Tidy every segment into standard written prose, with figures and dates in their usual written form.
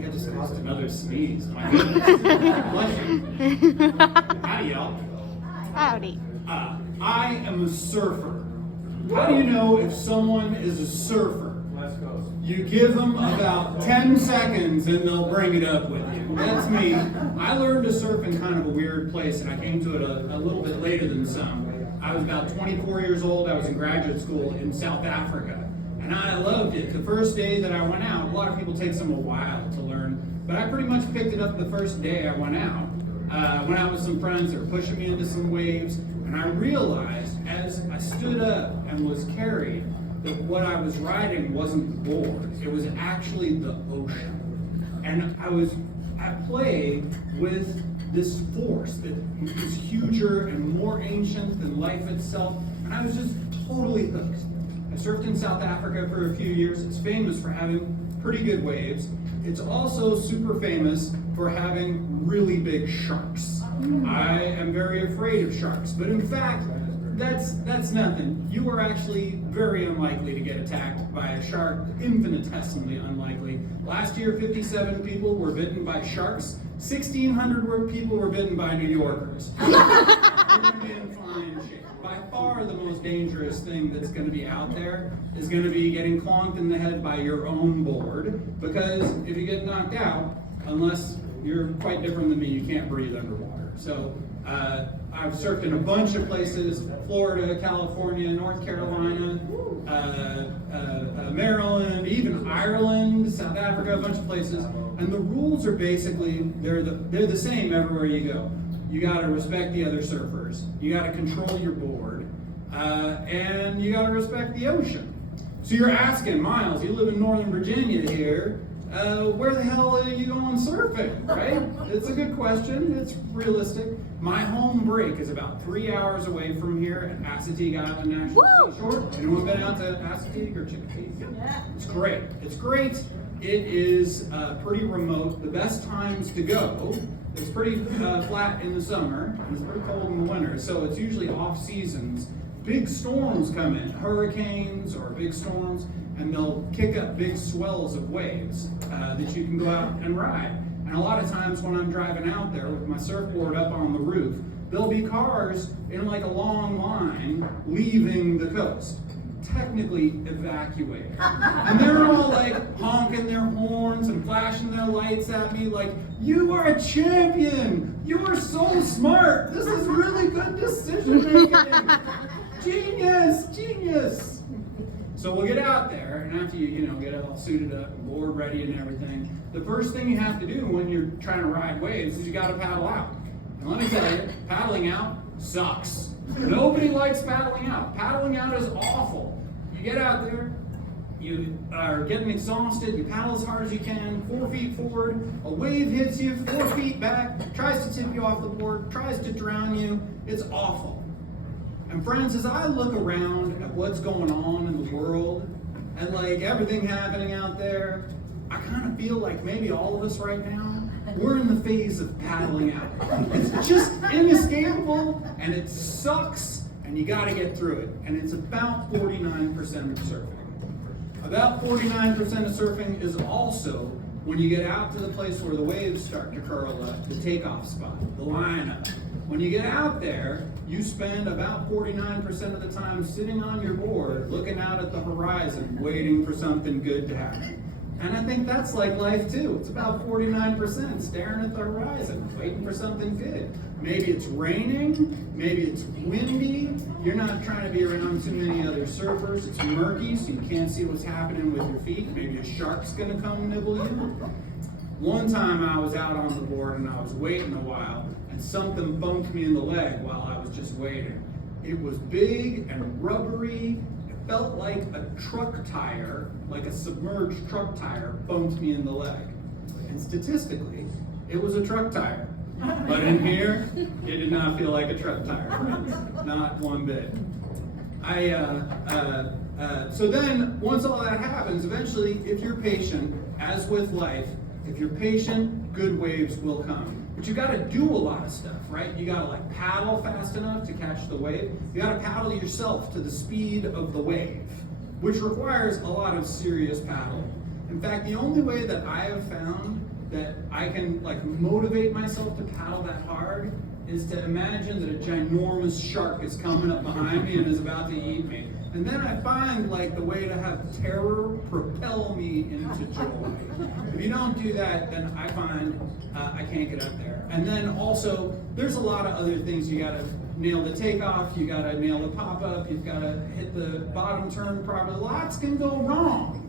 think I just caused another sneeze. My goodness. Bless you. Howdy, y'all. Howdy. I am a surfer. How do you know if someone is a surfer? West Coast. You give them about 10 seconds and they'll bring it up with you. That's me. I learned to surf in kind of a weird place, and I came to it a little bit later than some. I was about 24 years old. I was in graduate school in South Africa, and I loved it. The first day that I went out, a lot of people take a while to learn, but I pretty much picked it up the first day I went out. I went out with some friends that were pushing me into some waves, and I realized as I stood up and was carried that what I was riding wasn't the board, it was actually the ocean. And I played with this force that was huger and more ancient than life itself, and I was just totally hooked. I surfed in South Africa for a few years. It's famous for having pretty good waves. It's also super famous for having really big sharks. I am very afraid of sharks, but in fact, that's nothing. You are actually very unlikely to get attacked by a shark, infinitesimally unlikely. Last year, 57 people were bitten by sharks. 1,600 people were bitten by New Yorkers. You're going to be in fine shape. By far the most dangerous thing that's going to be out there is going to be getting clonked in the head by your own board, because if you get knocked out, unless you're quite different than me, you can't breathe underwater. So I've surfed in a bunch of places: Florida, California, North Carolina, Maryland, even Ireland, South Africa, a bunch of places. And the rules are basically, they're the same everywhere you go. You gotta respect the other surfers, you gotta control your board, and you gotta respect the ocean. So you're asking, Miles, you live in Northern Virginia here, where the hell are you going surfing, right? It's a good question, it's realistic. My home break is about 3 hours away from here at Assateague Island National Seashore. Anyone been out to Assateague or Chicopee? Yeah. It's great, it's great. It is pretty remote. The best times to go, it's pretty flat in the summer, and it's pretty cold in the winter, so it's usually off seasons. Big storms come in, hurricanes or big storms, and they'll kick up big swells of waves that you can go out and ride. And a lot of times when I'm driving out there with my surfboard up on the roof, there'll be cars in like a long line leaving the coast, technically evacuating. And they're all like honking their horns and flashing their lights at me like, "You are a champion! You are so smart! This is really good decision making! Genius! Genius!" So we'll get out there, and after you get all suited up and board ready and everything, the first thing you have to do when you're trying to ride waves is you got to paddle out. And let me tell you, paddling out sucks. Nobody likes paddling out. Paddling out is awful. You get out there, you are getting exhausted, you paddle as hard as you can, 4 feet forward, a wave hits you, 4 feet back, tries to tip you off the board, tries to drown you. It's awful. And friends, as I look around at what's going on in the world, and like everything happening out there, I kind of feel like maybe all of us right now, we're in the phase of paddling out. It's just inescapable, and it sucks, and you gotta get through it. And it's about 49% of surfing. About 49% of surfing is also when you get out to the place where the waves start to curl up, the takeoff spot, the lineup. When you get out there, you spend about 49% of the time sitting on your board, looking out at the horizon, waiting for something good to happen. And I think that's like life too. It's about 49% staring at the horizon, waiting for something good. Maybe it's raining, maybe it's windy, you're not trying to be around too many other surfers, it's murky so you can't see what's happening with your feet, maybe a shark's gonna come nibble you. One time I was out on the board and I was waiting a while, and something bumped me in the leg while I was just waiting. It was big and rubbery. It felt like a truck tire, like a submerged truck tire, bumped me in the leg. And statistically, it was a truck tire. But in here, it did not feel like a truck tire, friends. Not one bit. So then, once all that happens, eventually, if you're patient, as with life, if you're patient, good waves will come. But you gotta do a lot of stuff, right? You gotta like paddle fast enough to catch the wave. You gotta paddle yourself to the speed of the wave, which requires a lot of serious paddling. In fact, the only way that I have found that I can like motivate myself to paddle that hard is to imagine that a ginormous shark is coming up behind me and is about to eat me. And then I find like the way to have terror propel me into joy. If you don't do that, then I find I can't get up there. And then also, there's a lot of other things. You gotta nail the takeoff, you gotta nail the pop-up, you've gotta hit the bottom turn properly. Lots can go wrong.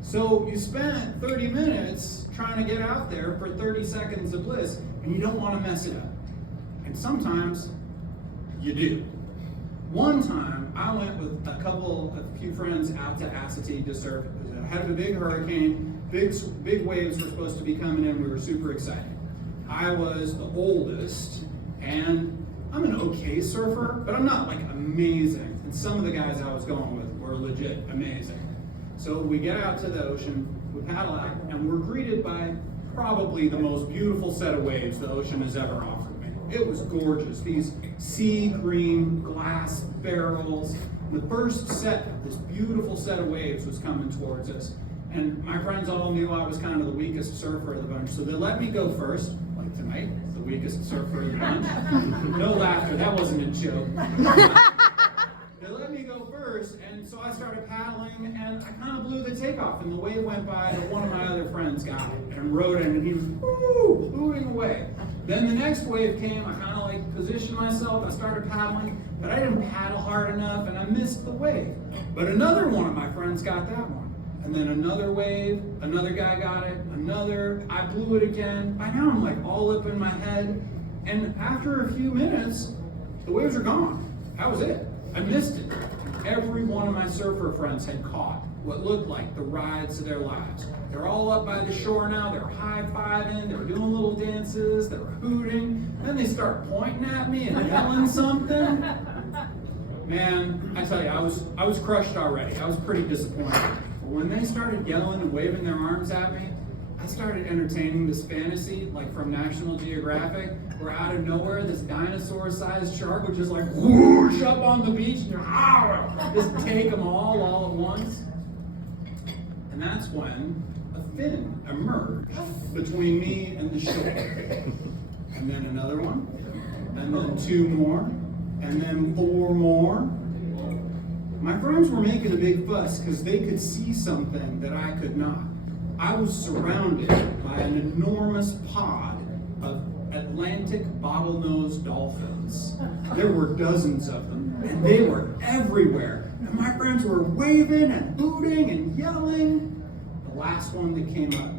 So you spent 30 minutes trying to get out there for 30 seconds of bliss, and you don't want to mess it up. And sometimes you do. One time, I went with a few friends out to Assateague to surf. It was ahead of a big hurricane. Big waves were supposed to be coming in. We were super excited. I was the oldest, and I'm an okay surfer, but I'm not like amazing. And some of the guys I was going with were legit amazing. So we get out to the ocean, we paddle out, and we're greeted by probably the most beautiful set of waves the ocean has ever offered me. It was gorgeous. These sea green glass barrels. The first set of this beautiful set of waves was coming towards us. And my friends all knew I was kind of the weakest surfer of the bunch, so they let me go first, like tonight, the weakest surfer of the bunch. No laughter, that wasn't a joke. They let me go first, and so I started paddling, and I kind of blew the takeoff, and the wave went by, but one of my other friends got it, and rode it, and he was moving away. Then the next wave came, I kind of like positioned myself, I started paddling, but I didn't paddle hard enough, and I missed the wave. But another one of my friends got that one. And then another wave, another guy got it, another, I blew it again. By now I'm like all up in my head. And after a few minutes, the waves are gone. That was it. I missed it. Every one of my surfer friends had caught what looked like the rides of their lives. They're all up by the shore now, they're high-fiving, they're doing little dances, they're hooting. Then they start pointing at me and yelling something. Man, I tell you, I was crushed already. I was pretty disappointed. When they started yelling and waving their arms at me, I started entertaining this fantasy, like from National Geographic, where out of nowhere, this dinosaur-sized shark would just like whoosh up on the beach and just take them all at once. And that's when a fin emerged between me and the shore. And then another one, and then two more, and then four more. My friends were making a big fuss because they could see something that I could not. I was surrounded by an enormous pod of Atlantic bottlenose dolphins. There were dozens of them, and they were everywhere. And my friends were waving and hooting and yelling. The last one that came up,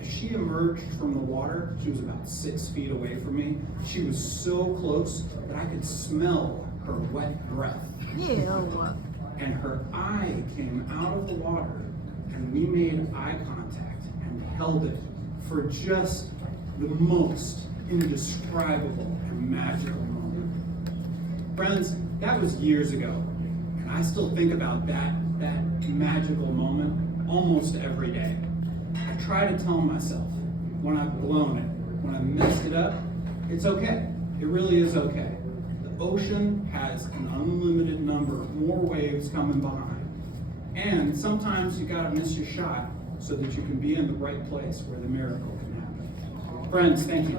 as she emerged from the water, she was about 6 feet away from me. She was so close that I could smell her wet breath. Ew. And her eye came out of the water, and we made eye contact and held it for just the most indescribable and magical moment. Friends, that was years ago, and I still think about that magical moment almost every day. I try to tell myself when I've blown it, when I've messed it up, it's okay. It really is okay. The ocean has an unlimited number of more waves coming behind. And sometimes you gotta miss your shot so that you can be in the right place where the miracle can happen. Friends, thank you.